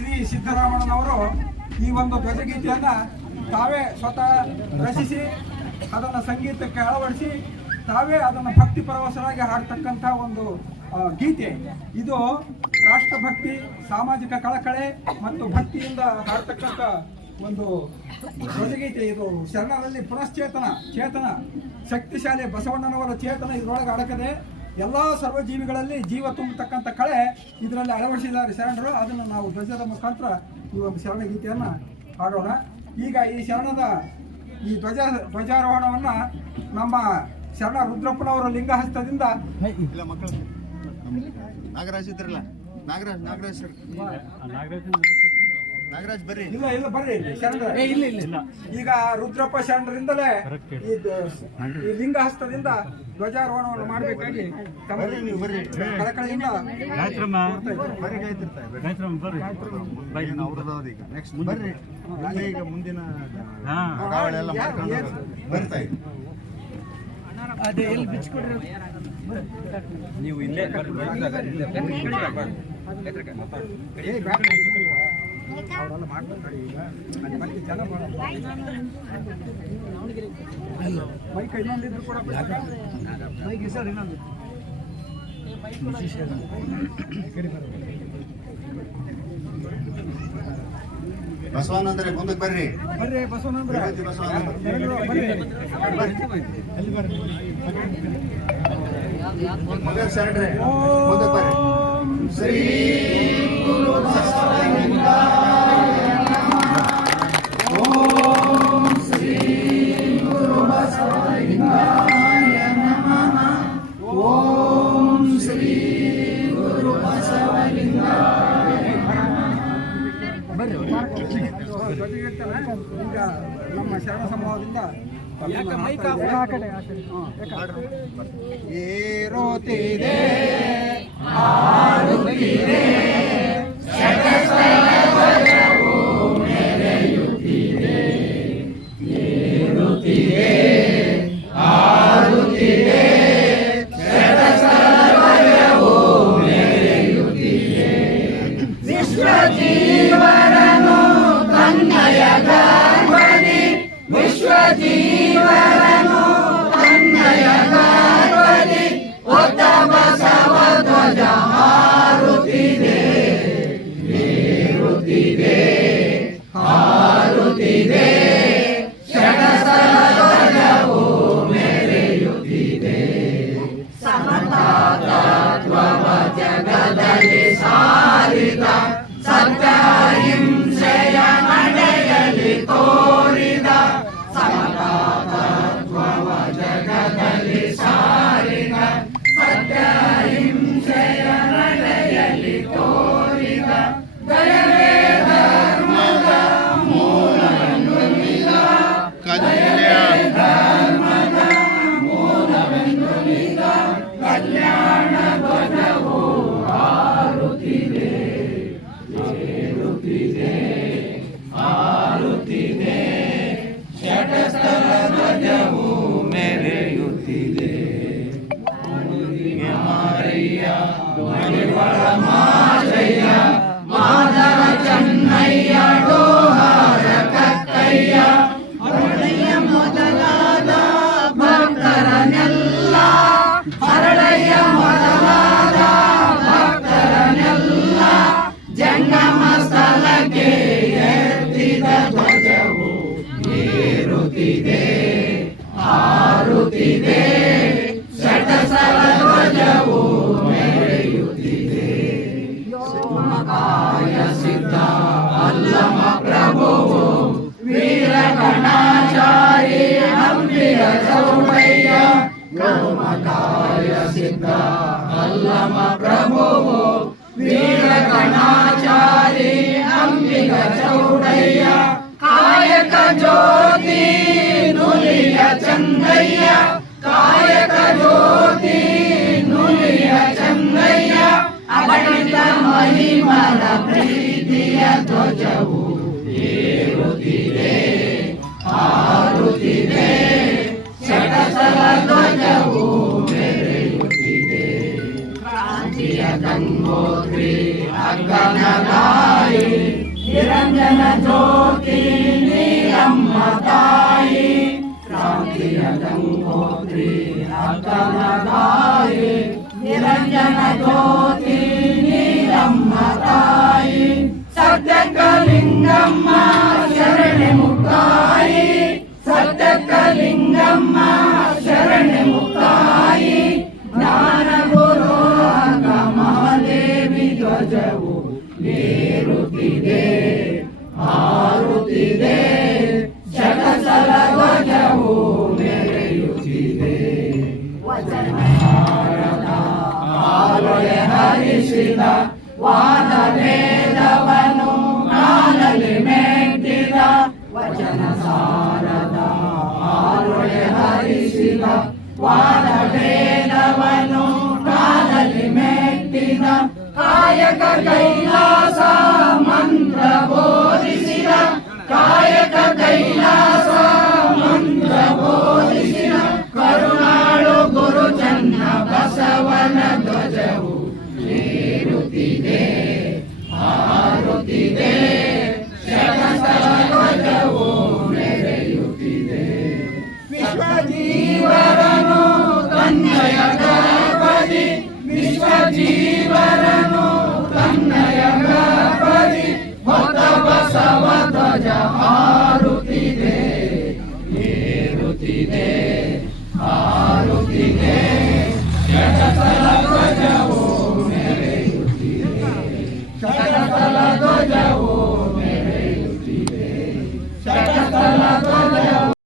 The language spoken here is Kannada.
ಶ್ರೀ ಸಿದ್ದರಾಮಣ್ಣನವರು ಈ ಒಂದು ಗಜಗೀತೆಯನ್ನು ತಾವೇ ಸ್ವತಃ ರಚಿಸಿ, ಅದನ್ನು ಸಂಗೀತಕ್ಕೆ ಅಳವಡಿಸಿ, ತಾವೇ ಅದನ್ನು ಭಕ್ತಿ ಪರವಶರಾಗಿ ಹಾಡ್ತಕ್ಕಂಥ ಒಂದು ಗೀತೆ. ಇದು ರಾಷ್ಟ್ರಭಕ್ತಿ, ಸಾಮಾಜಿಕ ಕಳಕಳೆ ಮತ್ತು ಭಕ್ತಿಯಿಂದ ಹಾಡ್ತಕ್ಕಂಥ ಒಂದು ಧ್ವಜಗೀತೆ ಇದು ಶರಣರಲ್ಲಿ ಪುನಶ್ಚೇತನ, ಚೇತನ, ಶಕ್ತಿಶಾಲಿ ಬಸವಣ್ಣನವರ ಚೇತನ ಇದರೊಳಗೆ ಅಡಕದೆ ಎಲ್ಲ ಸರ್ವಜೀವಿಗಳಲ್ಲಿ ಜೀವ ತುಂಬತಕ್ಕಂಥ ಕಳೆ ಇದರಲ್ಲಿ ಅಳವಡಿಸಿದ್ದಾರೆ ಶರಣರು ಅದನ್ನು ನಾವು ಧ್ವಜದ ಮುಖಾಂತರ ಈ ಒಂದು ಶರಣ ಗೀತೆಯನ್ನು ಹಾಡೋಣ. ಈಗ ಈ ಶರಣದ ಈ ಧ್ವಜ ಧ್ವಜಾರೋಹಣವನ್ನು ನಮ್ಮ ಶರಣ ರುದ್ರಪ್ಪನವರ ಲಿಂಗಹಸ್ತದಿಂದ ಇಲ್ಲ ಮಕ್ಕಳು. ನಾಗರಾಜ್ ಇದ್ರಲ್ಲ ನಾಗರಾಜ್ ನಾಗರಾಜ್ ಸರ್. ನಾಗರಾಜ್ ಬರ್ರಿ. ಇಲ್ಲ ಇಲ್ಲ ಬರ್ರಿ. ಇಲ್ಲಿ ಶರಣರ ಇಲ್ಲ. ಇಲ್ಲ ಈಗ ರುದ್ರಪ್ಪ ಶರಣರಿಂದಲೇ ಈ ಲಿಂಗ ಹಸ್ತದಿಂದ ಲಿಂಗಹಸ್ತದಿಂದ ಧ್ವಜಾರೋಹಣವನ್ನು ಮಾಡಬೇಕಾಗಿ ಬರ್ರಿ ನೀವು ಬರ್ರಿ. ಕಳಕಳಿಯಿಂದ ಬರ್ರಿ ಈಗ. ಬರ್ರಿ. ಏನು ಅವ್ರದ್ದು ಅದ ಈಗ ನೆಕ್ಸ್ಟ್ ಬರ್ರಿ. ಇಲ್ಲೇ ಅವ್ರೆಲ್ಲ ಮಾಡ್ತಾರೆ ಈಗ. ಅಲ್ಲಿ ಮತ್ತೆ ಜನ ಇನ್ನೊಂದಿದ್ರು ಕೂಡ ಇನ್ನೊಂದು. ಬಸವಾನಂದ್ರೆ ಮುಂದಕ್ಕೆ ಬರ್ರಿ. ಬರ್ರಿ ಬಸವನಂದ್ರ. ವಿಭೂತಿ ಸರಿ ಧ್ವಜಗೀರ್ತನ ಈಗ ನಮ್ಮ ಶರಣ ಸಮೂಹದಿಂದ ಏರೋತಿದೆ. Daddy. ಆರುತಿದೆ ಆರುತಿದೆ ಷಟಸಲ ಧ್ವಜವು ಮೆರೆಯುತ್ತಿದೆ ಸೋಮಕಾಯ ಸಿದ್ಧ ಅಲ್ಲಮ ಪ್ರಭುವು ವೀರ ಕಣಾಚಾರಿ ನಂಬಿಯ ಚೌಡಯ್ಯ ಸೋಮಕಾಯ ಸಿದ್ಧ ಅಲ್ಲಮ ಪ್ರಭುವು ಮಹಿಮದ ಪ್ರೀತಿಯ ಧ್ವಜವು ಏರುತ್ತಿದೆ ಆರುತ್ತಿದೆ ಶಟಸಲ ಧ್ವಜವು ಮೆರೆಯುತ್ತಿದೆ ಕ್ರಾಂತಿಯ ಗಂಗೋತ್ರಿ ಅಗ್ಗನದಾಯಿ ನಿರಂಜನ ಜ್ಯೋತಿ ನೀರಮ್ಮ ತಾಯಿ ಕ್ರಾಂತಿಯ ಗಂಗೋತ್ರಿ ಅಗ್ಗನದಾಯಿ ನಿರಂಜನ ಜ್ಯೋತಿ ಸತ್ಯಕಲಿಂಗಮ್ಮ ಶರಣ ಮುಕ್ತಾಯಿ. ಜ್ಞಾನ ಗುರು ಮಹಾದೇವಿ ಧ್ವಜವು ಏರುತ್ತಿದೆ, ಹಾರುತ್ತಿದೆ. ಜಗಸಲ ಧ್ವಜವು ಮೆರೆಯುತ್ತಿದೆ ಆಲೊಳೆ ಹರಿಸಿದ ವಾದ ವೇದವನು ಕಾಲಲ್ಲಿ ಮೆಟ್ಟಿದ ವಚನ ಸಾರದ ಹರಿಸಿದ ವಾದ ವೇದವನು ಕಾಲಲ್ಲಿ ಮೆಟ್ಟಿದ ಕಾಯಕ ಕೈಲಾಸ 아.